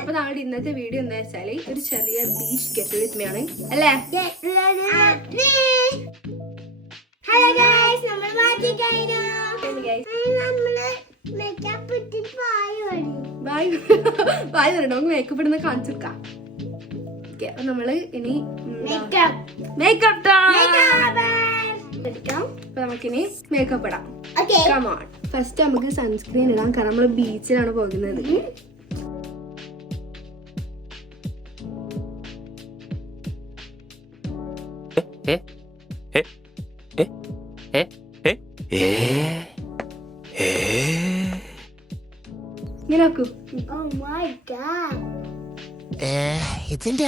അപ്പൊ നമ്മുടെ ഇന്നത്തെ വീഡിയോ എന്താ വെച്ചാല് ഒരു ചെറിയ ബീച്ച് ഗെറ്റ് വിത്ത് മീ ആണ് അല്ലേ? ബായ് പറയണ്ടോ? മേക്കപ്പ് ഇടുന്ന കാണിച്ചെടുക്കാം. അപ്പൊ നമ്മള് ഇനി മേക്കപ്പ് അപ്പൊ നമുക്കിനി മേക്കപ്പ് ഇടാം. ഫസ്റ്റ് നമുക്ക് സൺസ്ക്രീൻ ഇടാം, കാരണം നമ്മള് ബീച്ചിലാണ് പോകുന്നത്. ഇതിന്റെ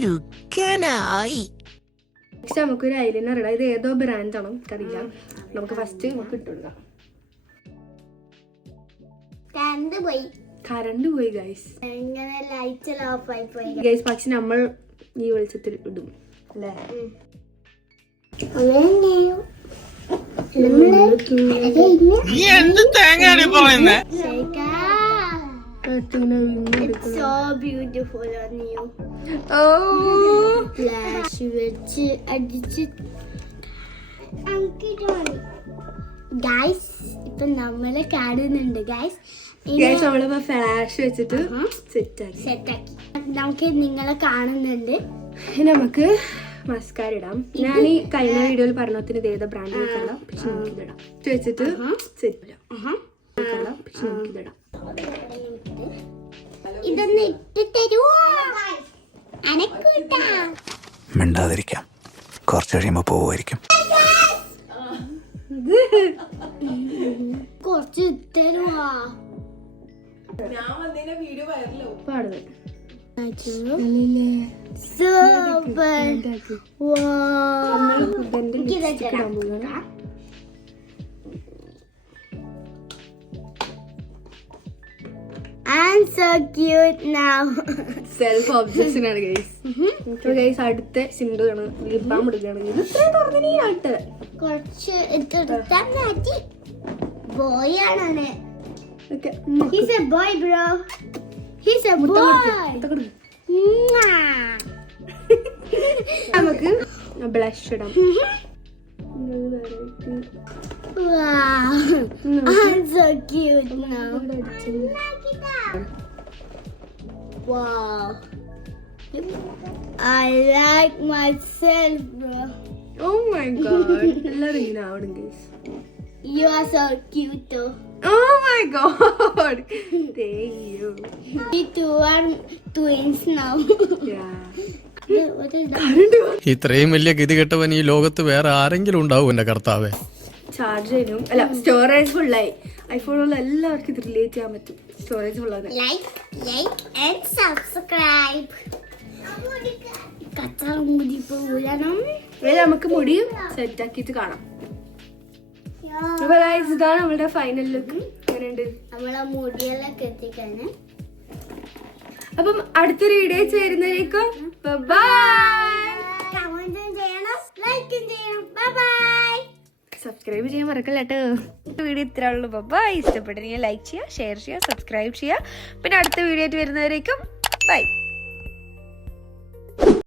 ലുക്കാനായി. നെക്സ്റ്റ് നമുക്കൊരു ഐലൈനർ ഇടാം. ഇത് ഏതോ ബ്രാൻഡാണോ എനിക്കറിയില്ല. നമുക്ക് ഫസ്റ്റ് നമുക്ക് ഇട്ടുകൊടുക്കാം. കറണ്ട് പോയി ഗൈസ്. പക്ഷെ നമ്മൾ ഈ വെളിച്ചത്തിൽ ഇടും അല്ലേ? So beautiful on you. Flash വെച്ച് അടിച്ച് ഗൈസ് ഇപ്പൊ നമ്മള് കാണുന്നുണ്ട് ഗൈസ്. നമ്മളിപ്പോ ഫ്ലാഷ് വെച്ചിട്ട് സെറ്റാക്കി നമുക്ക് നിങ്ങളെ കാണുന്നുണ്ട്. നമുക്ക് മസ്കാര ഇടാം. ഞാൻ ഈ കഴിഞ്ഞ വീഡിയോയിൽ പറഞ്ഞതിന് ഇത് ഏതാ ബ്രാൻഡ് നോക്കല്ല, പക്ഷെ നമുക്കിതിടാം. വെച്ചിട്ട് സെറ്റ് ഇടാം, പക്ഷെ നമുക്കിതിടാം. ഇതൊന്ന് ഇട്ട് തരുവോ? മിണ്ടാതിരിക്കാം, കുറച്ച് കഴിയുമ്പോ പോവുമായിരിക്കും. കുറച്ച് തരുവാ. I'm so cute now. Self obsession ആണ് ഗൈസ്. ഗൈസ് അടുത്ത സിന്ധു ആണ് ലിപ് ബാം എടുക്കുകയാണ്. ഇത് ഇത്രയും തുറന്നിട്ട് കുറച്ച് എടുത്താൽ മതി. ബോയ് ആണ്. He's a boy bro. He's a boy. നമുക്ക് ബ്ലഷ് ഇടാം. Wow. I'm so cute now. Wow. I like myself, bro. Oh my god. എല്ലാരും ഇങ്ങനെ ആവണം guys. You are so cute too. Oh my god. Thank you. We two are twins now. Yeah. ഇത്രയും വലിയ ഗതികെട്ടവൻ ഈ ലോകത്ത് വേറെ ആരെങ്കിലും ഉണ്ടാവും എന്റെ കർത്താവേ. ചാർജ് ചെയ്യാനും അല്ല, സ്റ്റോറേജ് ഫുള്ളായി. ഐഫോണുള്ള എല്ലാവർക്കും ഇത് റിലേറ്റ് ചെയ്യാൻ പറ്റും. സ്റ്റോറേജ് ഫുള്ളാണ്. Like and subscribe. നമുക്ക് മുടി സെറ്റ് ആക്കിയിട്ട് കാണാം. അപ്പൊ ഗൈസ് ഇതാണ് നമ്മുടെ ഫൈനൽ ലുക്ക്. എങ്ങനെയുണ്ട്? നമ്മളെ മുടിയെല്ലാം കെട്ടിക്കാണ്. അപ്പം അടുത്തൊരു വീഡിയോ ചേരുന്നതിലേക്കും ബൈ. കമന്റ് ചെയ്യണം, ലൈക്ക് ചെയ്യണം. ബൈ. സബ്സ്ക്രൈബ് ചെയ്യാൻ മറക്കല്ല കേട്ടോ. വീഡിയോ ഇത്രേ ഉള്ളൂ. ബൈ. ഇഷ്ടപ്പെട്ടെങ്കിൽ ലൈക്ക് ചെയ്യുക, ഷെയർ ചെയ്യുക, സബ്സ്ക്രൈബ് ചെയ്യുക. പിന്നെ അടുത്ത വീഡിയോ ആയിട്ട് വരുന്നവരേക്കും ബൈ.